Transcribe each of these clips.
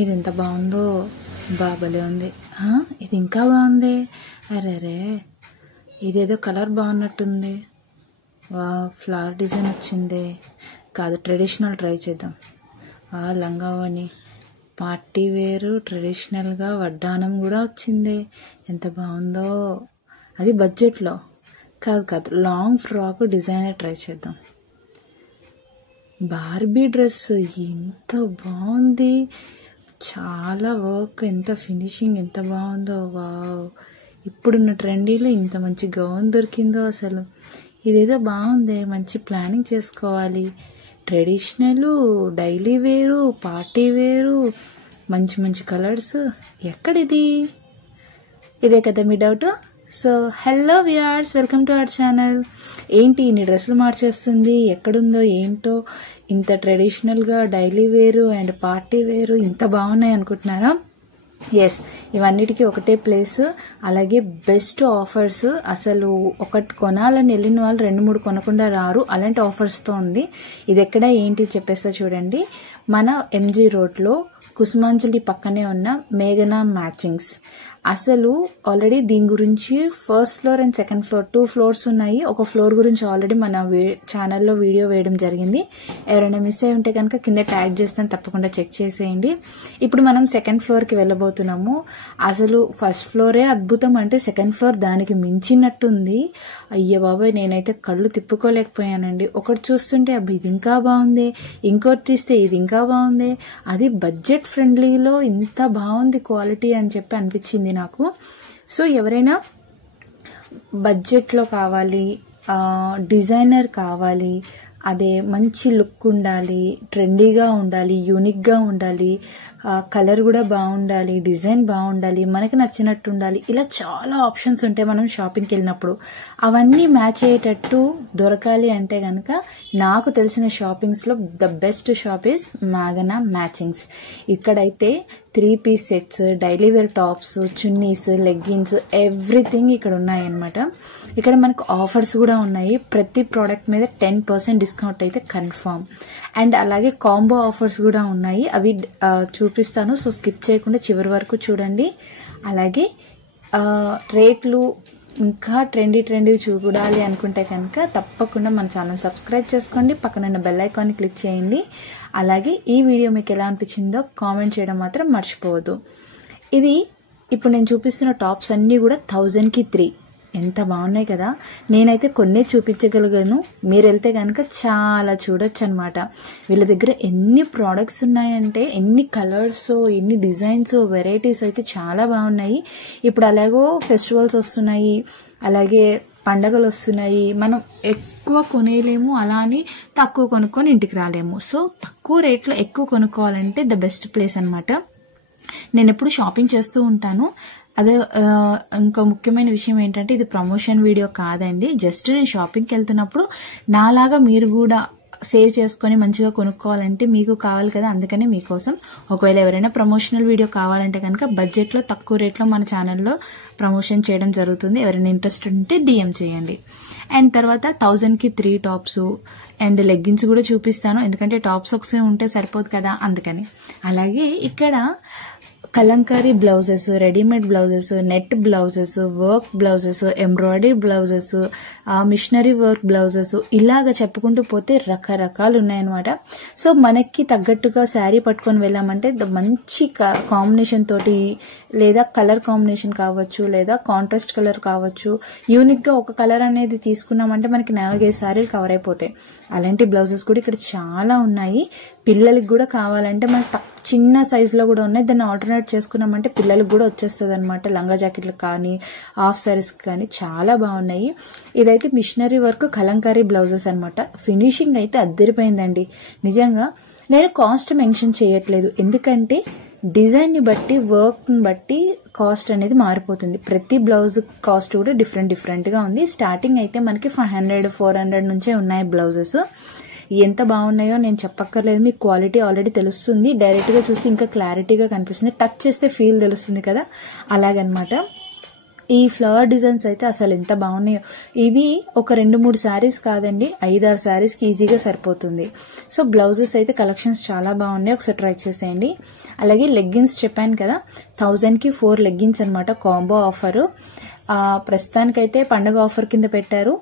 ఇది ఎంత బాగుందో, బాబలే ఉంది. ఇది ఇంకా బాగుంది. అరే ఇదేదో కలర్ బాగున్నట్టుంది. వా, ఫ్లవర్ డిజైన్ వచ్చింది. కాదు, ట్రెడిషనల్ ట్రై చేద్దాం. లంగావని పార్టీ వేరు, ట్రెడిషనల్గా వడ్డానం కూడా వచ్చింది. ఎంత బాగుందో. అది బడ్జెట్లో కాదు, లాంగ్ ఫ్రాక్ డిజైనర్ ట్రై చేద్దాం. బార్బీ డ్రెస్ ఎంత బాగుంది. చాలా వర్క్, ఎంత ఫినిషింగ్, ఎంత బాగుందో. వావ్, ఇప్పుడున్న ట్రెండీలో ఇంత మంచి గౌన్ దొరికిందో అసలు. ఇదేదో బాగుంది, మంచి ప్లానింగ్ చేసుకోవాలి. ట్రెడిషనల్, డైలీ వేరు, పార్టీ వేరు, మంచి మంచి కలర్స్. ఎక్కడిది? ఇదే కదా మీ doubt? So hello viewers, welcome to our channel. ఏంటి ఇన్ని డ్రెస్సులు మార్చేస్తుంది, ఎక్కడుందో ఏంటో. ఇంత ట్రెడిషనల్గా డైలీ వేరు అండ్ పార్టీ వేరు ఇంత బాగున్నాయి అనుకుంటున్నారా? ఎస్, ఇవన్నిటికీ ఒకటే ప్లేస్, అలాగే బెస్ట్ ఆఫర్స్. అసలు ఒకటి కొనాలని వెళ్ళిన వాళ్ళు 2-3 కొనకుండా రారు, అలాంటి ఆఫర్స్తో ఉంది. ఇది ఎక్కడ ఏంటి చెప్పేస్తా చూడండి. మన ఎంజీ రోడ్లో కుసుమాంజలి పక్కనే ఉన్న మేఘనా మ్యాచింగ్స్. అసలు ఆల్రెడీ దీని గురించి first floor and second floor 2 floors ఉన్నాయి. ఒక ఫ్లోర్ గురించి ఆల్రెడీ మన ఛానల్లో వీడియో వేయడం జరిగింది. ఎవరైనా మిస్ అయి ఉంటే కనుక కింద ట్యాగ్ చేస్తాను, తప్పకుండా చెక్ చేసేయండి. ఇప్పుడు మనం సెకండ్ ఫ్లోర్కి వెళ్ళబోతున్నాము. అసలు ఫస్ట్ ఫ్లోరే అద్భుతం అంటే సెకండ్ ఫ్లోర్ దానికి మించినట్టుంది. అయ్య బాబాయ్, నేనైతే కళ్ళు తిప్పుకోలేకపోయానండి. ఒకటి చూస్తుంటే అబ్బా ఇది ఇంకా బాగుంది, ఇంకోటి తీస్తే ఇది ఇంకా బాగుంది. అది బడ్జెట్ ఫ్రెండ్లీలో ఇంత బాగుంది క్వాలిటీ అని చెప్పి అనిపించింది నాకు. సో ఎవరైనా బడ్జెట్లో కావాలి, డిజైనర్ కావాలి, అదే మంచి లుక్ ఉండాలి, ట్రెండీగా ఉండాలి, యూనిక్గా ఉండాలి, కలర్ కూడా బాగుండాలి, డిజైన్ బాగుండాలి, మనకి నచ్చినట్టు ఉండాలి, ఇలా చాలా ఆప్షన్స్ ఉంటాయి మనం షాపింగ్కి వెళ్ళినప్పుడు. అవన్నీ మ్యాచ్ అయ్యేటట్టు దొరకాలి అంటే కనుక నాకు తెలిసిన షాపింగ్స్లో ద బెస్ట్ షాప్ ఈజ్ మేఘనా మ్యాచింగ్స్. ఇక్కడైతే 3 piece sets, daily wear tops, chunnis, leggings, everything ఇక్కడ ఉన్నాయన్నమాట. ఇక్కడ మనకు ఆఫర్స్ కూడా ఉన్నాయి. ప్రతి ప్రోడక్ట్ మీద 10% డిస్కౌంట్ అయితే కన్ఫర్మ్. అండ్ అలాగే కాంబో ఆఫర్స్ కూడా ఉన్నాయి, అవి చూపిస్తాను. సో స్కిప్ చేయకుండా చివరి వరకు చూడండి. అలాగే రేట్లు ఇంకా ట్రెండీ చూడాలి అనుకుంటే కనుక తప్పకుండా మన ఛానల్ సబ్స్క్రైబ్ చేసుకోండి, పక్కన బెల్ ఐకాన్ని క్లిక్ చేయండి. అలాగే ఈ వీడియో మీకు ఎలా అనిపించిందో కామెంట్ చేయడం మాత్రం మర్చిపోవద్దు. ఇది ఇప్పుడు నేను చూపిస్తున్న టాప్స్ అన్నీ కూడా 1000కి 3. ఎంత బాగున్నాయి కదా. నేనైతే కొన్నే చూపించగలిగాను, మీరు వెళ్తే కనుక చాలా చూడొచ్చు అనమాట. వీళ్ళ దగ్గర ఎన్ని ప్రోడక్ట్స్ ఉన్నాయంటే, ఎన్ని కలర్స్, ఎన్ని డిజైన్స్, వెరైటీస్ అయితే చాలా బాగున్నాయి. ఇప్పుడు అలాగో ఫెస్టివల్స్ వస్తున్నాయి, అలాగే పండగలు వస్తున్నాయి. మనం ఎక్కువ కొనేయలేము, అలా అని తక్కువ కొనుక్కొని ఇంటికి రాలేము. సో తక్కువ రేట్లో ఎక్కువ కొనుక్కోవాలంటే ద బెస్ట్ ప్లేస్ అనమాట. నేను ఎప్పుడు షాపింగ్ చేస్తూ ఉంటాను. అదే ఇంకో ముఖ్యమైన విషయం ఏంటంటే, ఇది ప్రమోషన్ వీడియో కాదండి. జస్ట్ నేను షాపింగ్కి వెళ్తున్నప్పుడు నాలాగా మీరు కూడా సేవ్ చేసుకొని మంచిగా కొనుక్కోవాలంటే మీకు కావాలి కదా, అందుకనే మీకోసం. ఒకవేళ ఎవరైనా ప్రమోషనల్ వీడియో కావాలంటే కనుక బడ్జెట్లో తక్కువ రేట్లో మన ఛానల్లో ప్రమోషన్ చేయడం జరుగుతుంది. ఎవరైనా ఇంట్రెస్ట్ ఉంటే డిఎం చేయండి. అండ్ తర్వాత 1000కి 3 టాప్స్ అండ్ లెగ్గిన్స్ కూడా చూపిస్తాను, ఎందుకంటే టాప్స్ ఒకసారి ఉంటే సరిపోదు కదా, అందుకని. అలాగే ఇక్కడ Kalamkari blouses, readymade blouses, net blouses, work blouses, embroidery blouses, machinery work blouses, ఇలాగ చెప్పుకుంటూ పోతే రకరకాలు ఉన్నాయన్నమాట. సో మనకి తగ్గట్టుగా శారీ పట్టుకొని వెళ్ళామంటే మంచి కాంబినేషన్ తోటి, లేదా కలర్ కాంబినేషన్ కావచ్చు, లేదా కాంట్రాస్ట్ కలర్ కావచ్చు, యూనిక్గా ఒక కలర్ అనేది తీసుకున్నామంటే మనకి 4-5 శారీలు కవర్ అయిపోతాయి. అలాంటి బ్లౌజెస్ కూడా ఇక్కడ చాలా ఉన్నాయి. పిల్లలకి కూడా కావాలంటే మనకి చిన్న సైజులో కూడా ఉన్నాయి. దాన్ని ఆల్టర్నేట్ చేసుకున్నామంటే పిల్లలకు కూడా వచ్చేస్తుంది అనమాట. లంగా జాకెట్లకు కానీ, హాఫ్ శారీస్కి కానీ చాలా బాగున్నాయి. ఇదైతే మిషనరీ వర్క్ కలంకారీ బ్లౌజెస్ అనమాట. ఫినిషింగ్ అయితే అద్దరిపోయిందండి నిజంగా. నేను కాస్ట్ మెన్షన్ చేయట్లేదు, ఎందుకంటే డిజైన్ని బట్టి, వర్క్ని బట్టి కాస్ట్ అనేది మారిపోతుంది. ప్రతి బ్లౌజ్ కాస్ట్ కూడా డిఫరెంట్గా ఉంది. స్టార్టింగ్ అయితే మనకి 500-400 నుంచే ఉన్నాయి బ్లౌజెస్. ఎంత బాగున్నాయో నేను చెప్పక్కర్లేదు, మీకు క్వాలిటీ ఆల్రెడీ తెలుస్తుంది. డైరెక్ట్గా చూస్తే ఇంకా క్లారిటీగా కనిపిస్తుంది, టచ్ చేస్తే ఫీల్ తెలుస్తుంది కదా, అలాగనమాట. ఈ ఫ్లవర్ డిజైన్స్ అయితే అసలు ఎంత బాగున్నాయో. ఇది ఒక 2-3 శారీస్ కాదండి, 5-6 శారీస్కి ఈజీగా సరిపోతుంది. సో బ్లౌజెస్ అయితే కలెక్షన్స్ చాలా బాగున్నాయి, ఒకసారి ట్రై చేసేయండి. అలాగే లెగ్గిన్స్ చెప్పాను కదా, 1000కి 4 లెగ్గిన్స్ అనమాట, కాంబో ఆఫరు. ప్రస్తుతానికైతే పండుగ ఆఫర్ కింద పెట్టారు.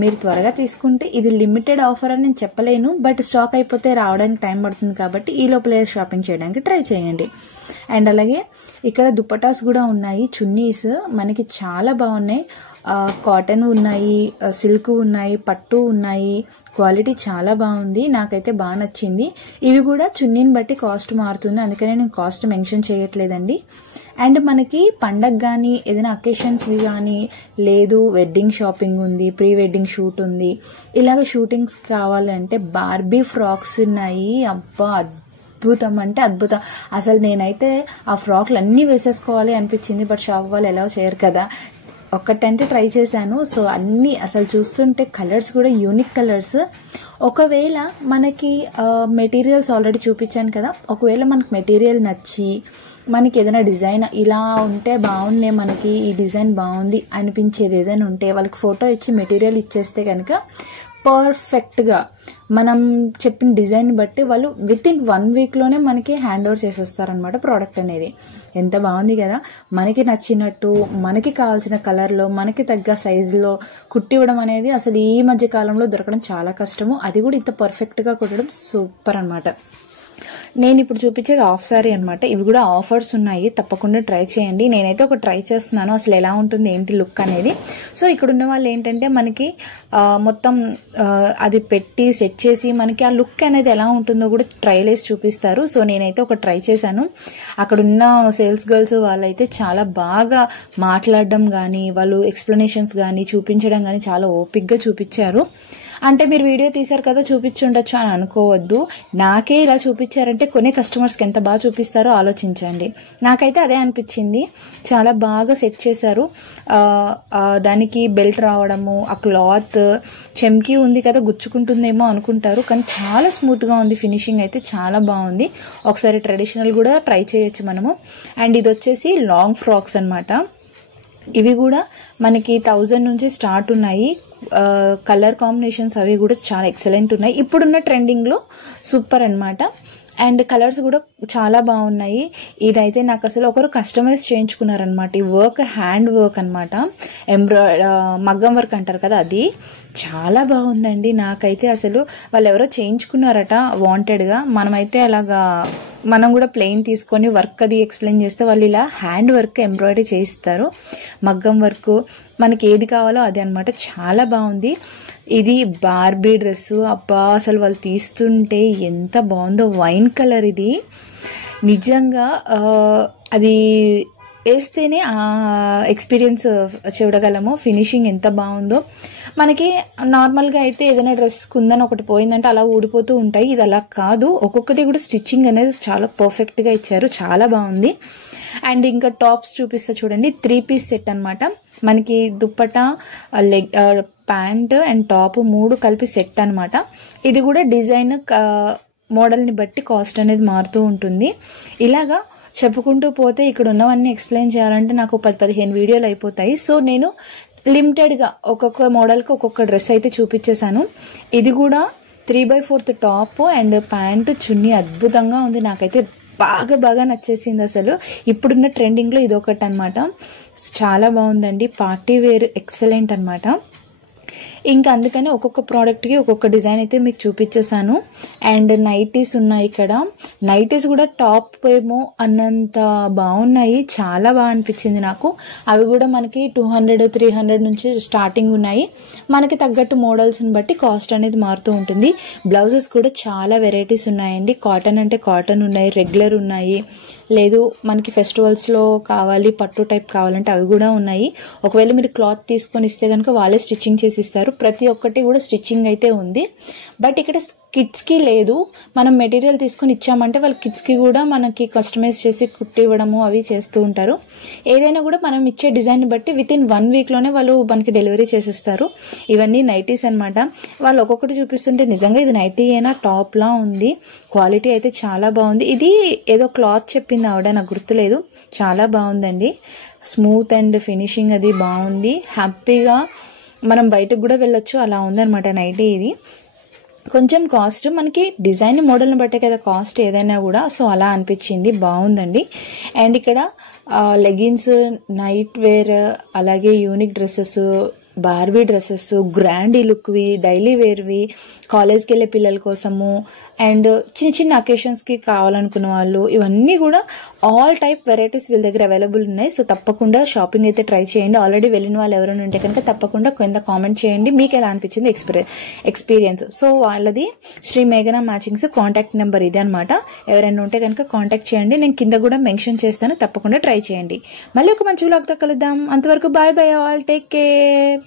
మీరు త్వరగా తీసుకుంటే, ఇది లిమిటెడ్ ఆఫర్ అని నేను చెప్పలేను, బట్ స్టాక్ అయిపోతే రావడానికి టైం పడుతుంది కాబట్టి ఈ లోపల షాపింగ్ చేయడానికి ట్రై చేయండి. అండ్ అలాగే ఇక్కడ దుపటాస్ కూడా ఉన్నాయి, చున్నీస్ మనకి చాలా బాగున్నాయి. కాటన్ ఉన్నాయి, సిల్క్ ఉన్నాయి, పట్టు ఉన్నాయి, క్వాలిటీ చాలా బాగుంది, నాకైతే బాగా నచ్చింది. ఇవి కూడా చున్నీని బట్టి కాస్ట్ మారుతుంది, అందుకనే నేను కాస్ట్ మెన్షన్ చేయట్లేదండి. అండ్ మనకి పండగ కానీ ఏదైనా అకేషన్స్వి కానీ, లేదు వెడ్డింగ్ షాపింగ్ ఉంది, ప్రీ వెడ్డింగ్ షూట్ ఉంది, ఇలాగ షూటింగ్స్ కావాలంటే బార్బీ ఫ్రాక్స్ ఉన్నాయి. అబ్బా అద్భుతం అంటే అద్భుతం. అసలు నేనైతే ఆ ఫ్రాక్లు అన్నీ వేసేసుకోవాలి అనిపించింది, బట్ షాప్ వాళ్ళు ఎలా చేయరు కదా, ఒక్కటంటే ట్రై చేశాను. సో అన్నీ అసలు చూస్తుంటే కలర్స్ కూడా యూనిక్ కలర్స్. ఒకవేళ మనకి మెటీరియల్స్ ఆల్రెడీ చూపించాను కదా, ఒకవేళ మనకి మెటీరియల్ నచ్చి మనకి ఏదైనా డిజైన్ ఇలా ఉంటే బాగుండే, మనకి ఈ డిజైన్ బాగుంది అనిపించేది ఏదైనా ఉంటే వాళ్ళకి ఫోటో ఇచ్చి మెటీరియల్ ఇచ్చేస్తే కనుక పర్ఫెక్ట్గా మనం చెప్పిన డిజైన్ బట్టి వాళ్ళు విత్ ఇన్ 1 వీక్లోనే మనకి హ్యాండ్ ఓవర్ చేసేస్తారనమాట ప్రోడక్ట్ అనేది. ఎంత బాగుంది కదా, మనకి నచ్చినట్టు మనకి కావాల్సిన కలర్లో మనకి తగ్గ సైజులో కుట్టివ్వడం అనేది అసలు ఈ మధ్య కాలంలో దొరకడం చాలా కష్టము, అది కూడా ఇంత పర్ఫెక్ట్గా కుట్టడం సూపర్ అనమాట. నేను ఇప్పుడు చూపించేది హాఫ్ సారీ అనమాట, ఇవి కూడా ఆఫర్స్ ఉన్నాయి, తప్పకుండా ట్రై చేయండి. నేనైతే ఒక ట్రై చేస్తున్నాను అసలు ఎలా ఉంటుంది ఏంటి లుక్ అనేది. సో ఇక్కడ ఉన్న వాళ్ళు ఏంటంటే మనకి మొత్తం అది పెట్టి సెట్ చేసి మనకి ఆ లుక్ అనేది ఎలా ఉంటుందో కూడా ట్రైల్ వేసి చూపిస్తారు. సో నేనైతే ఒక ట్రై చేశాను. అక్కడున్న సేల్స్ గర్ల్స్ వాళ్ళైతే చాలా బాగా మాట్లాడడం కానీ, వాళ్ళు ఎక్స్ప్లెనేషన్స్ కానీ చూపించడం కానీ చాలా ఓపిక్గా చూపించారు. అంటే మీరు వీడియో తీశారు కదా చూపించి ఉండొచ్చు అని అనుకోవద్దు, నాకే ఇలా చూపించారంటే కొన్ని కస్టమర్స్కి ఎంత బాగా చూపిస్తారో ఆలోచించండి. నాకైతే అదే అనిపించింది, చాలా బాగా సెట్ చేశారు. దానికి బెల్ట్ రావడము, ఆ క్లాత్ చెమ్కీ ఉంది కదా గుచ్చుకుంటుందేమో అనుకుంటారు, కానీ చాలా స్మూత్గా ఉంది, ఫినిషింగ్ అయితే చాలా బాగుంది. ఒకసారి ట్రెడిషనల్ కూడా ట్రై చేయొచ్చు మనము. అండ్ ఇది వచ్చేసి లాంగ్ ఫ్రాక్స్ అనమాట, ఇవి కూడా మనకి 1000 నుంచి స్టార్ట్ ఉన్నాయి. కలర్ కాంబినేషన్స్ అవి కూడా చాలా ఎక్సలెంట్ ఉన్నాయి, ఇప్పుడున్న ట్రెండింగ్లో సూపర్ అనమాట. అండ్ కలర్స్ కూడా చాలా బాగున్నాయి. ఇదైతే నాకు అసలు ఒకరు కస్టమైజ్ చేయించుకున్నారనమాట, ఈ వర్క్ హ్యాండ్ వర్క్ అనమాట, మగ్గం వర్క్ అంటారు కదా, అది చాలా బాగుందండి. నాకైతే అసలు వాళ్ళు ఎవరో చేయించుకున్నారట వాంటెడ్గా, మనమైతే అలాగా మనం కూడా ప్లెయిన్ తీసుకొని వర్క్ అది ఎక్స్ప్లెయిన్ చేస్తే వాళ్ళు ఇలా హ్యాండ్ వర్క్ ఎంబ్రాయిడరీ చేయిస్తారు, మగ్గం వర్క్ మనకి ఏది కావాలో అది అనమాట, చాలా బాగుంది. ఇది బార్బీ డ్రెస్సు, అబ్బా అసలు వాళ్ళు తీస్తుంటే ఎంత బాగుందో, వైన్ కలర్ ఇది నిజంగా అది వేస్తేనే ఆ ఎక్స్పీరియన్స్ చూడగలము, ఫినిషింగ్ ఎంత బాగుందో. మనకి నార్మల్గా అయితే ఏదైనా డ్రెస్ కుందని ఒకటి పోయిందంటే అలా ఊడిపోతూ ఉంటాయి, ఇది అలా కాదు, ఒక్కొక్కటి కూడా స్టిచ్చింగ్ అనేది చాలా పర్ఫెక్ట్గా ఇచ్చారు, చాలా బాగుంది. అండ్ ఇంకా టాప్స్ చూపిస్తా చూడండి, 3 పీస్ సెట్ అనమాట, మనకి dupatta leg pant and top 3 కలిపి సెట్ అనమాట. ఇది కూడా డిజైన్ మోడల్ని బట్టి కాస్ట్ అనేది మారుతూ ఉంటుంది. ఇలాగా చెప్పుకుంటూ పోతే ఇక్కడ ఉన్నవన్నీ ఎక్స్ప్లెయిన్ చేయాలంటే నాకు 10-15 వీడియోలు అయిపోతాయి. సో నేను లిమిటెడ్గా ఒక్కొక్క మోడల్కి ఒక్కొక్క డ్రెస్ అయితే చూపించేశాను. ఇది కూడా 3/4 టాప్ అండ్ ప్యాంటు చున్నీ అద్భుతంగా ఉంది, నాకైతే బాగా నచ్చేసింది. అసలు ఇప్పుడున్న ట్రెండింగ్లో ఇది ఒకటి అనమాట, చాలా బాగుందండి, పార్టీ వేర్ ఎక్సలెంట్ అనమాట. ఇంకా అందుకని ఒక్కొక్క ప్రోడక్ట్కి ఒక్కొక్క డిజైన్ అయితే మీకు చూపించేసాను. అండ్ నైటీస్ ఉన్నాయి ఇక్కడ, నైటీస్ కూడా టాప్ ఏమో అన్నంత బాగున్నాయి, చాలా బాగా అనిపించింది నాకు. అవి కూడా మనకి 200-300 నుంచి స్టార్టింగ్ ఉన్నాయి, మనకి తగ్గట్టు మోడల్స్ని బట్టి కాస్ట్ అనేది మారుతూ ఉంటుంది. బ్లౌజెస్ కూడా చాలా వెరైటీస్ ఉన్నాయండి, కాటన్ అంటే కాటన్ ఉన్నాయి, రెగ్యులర్ ఉన్నాయి, లేదు మనకి ఫెస్టివల్స్లో కావాలి పట్టు టైప్ కావాలంటే అవి కూడా ఉన్నాయి. ఒకవేళ మీరు క్లాత్ తీసుకొని ఇస్తే కనుక వాళ్ళే స్టిచ్చింగ్ చేసి ఇస్తారు, చేస్తున్నారు. ప్రతి ఒక్కటి కూడా స్టిచ్చింగ్ అయితే ఉంది. బట్ ఇక్కడ కిడ్స్కి లేదు. మనం మెటీరియల్ తీసుకుని ఇచ్చామంటే వాళ్ళ కిడ్స్కి కూడా మనకి కస్టమైజ్ చేసి కుట్టి ఇవ్వడము అవి చేస్తూ ఉంటారు. ఏదైనా కూడా మనం ఇచ్చే డిజైన్ బట్టి వితిన్ 1 వీక్లోనే వాళ్ళు మనకి డెలివరీ చేసేస్తారు. ఇవన్నీ నైటీస్ అనమాట. వాళ్ళు ఒక్కొక్కటి చూపిస్తుంటే నిజంగా ఇది నైటీ అయినా టాప్లా ఉంది. క్వాలిటీ అయితే చాలా బాగుంది. ఇది ఏదో క్లాత్ చెప్పింది ఆవిడ, నాకు గుర్తులేదు. చాలా బాగుందండి. స్మూత్ అండ్ ఫినిషింగ్ అది బాగుంది. హ్యాపీగా మనం బయటకు కూడా వెళ్ళొచ్చు, అలా ఉందన్నమాట నైటీ. ఇది కొంచెం కాస్ట్ మనకి డిజైన్ మోడల్ని బట్టే కదా కాస్ట్ ఏదైనా కూడా. సో అలా అనిపించింది, బాగుందండి. అండ్ ఇక్కడ లెగిన్స్, నైట్ వేర్, అలాగే యూనిక్ డ్రెస్సెస్, బార్బీ డ్రెస్సెస్, గ్రాండీ లుక్వి, డైలీ వేర్వి, కాలేజ్కి వెళ్ళే పిల్లల కోసము, అండ్ చిన్న చిన్న అకేషన్స్కి కావాలనుకున్న వాళ్ళు, ఇవన్నీ కూడా ఆల్ టైప్ వెరైటీస్ వీళ్ళ దగ్గర అవైలబుల్ ఉన్నాయి. సో తప్పకుండా షాపింగ్ అయితే ట్రై చేయండి. ఆల్రెడీ వెళ్ళిన వాళ్ళు ఎవరైనా ఉంటే కనుక తప్పకుండా కింద కామెంట్ చేయండి మీకు ఎలా అనిపించింది ఎక్స్పీరియన్స్. సో వాళ్ళది శ్రీ మేఘనా మ్యాచింగ్స్ కాంటాక్ట్ నెంబర్ ఇది అనమాట. ఎవరైనా ఉంటే కనుక కాంటాక్ట్ చేయండి. నేను కింద కూడా మెన్షన్ చేస్తాను, తప్పకుండా ట్రై చేయండి. మళ్ళీ ఒక మంచి వ్లాగ్తో కలుద్దాం. అంతవరకు bye bye all, take care.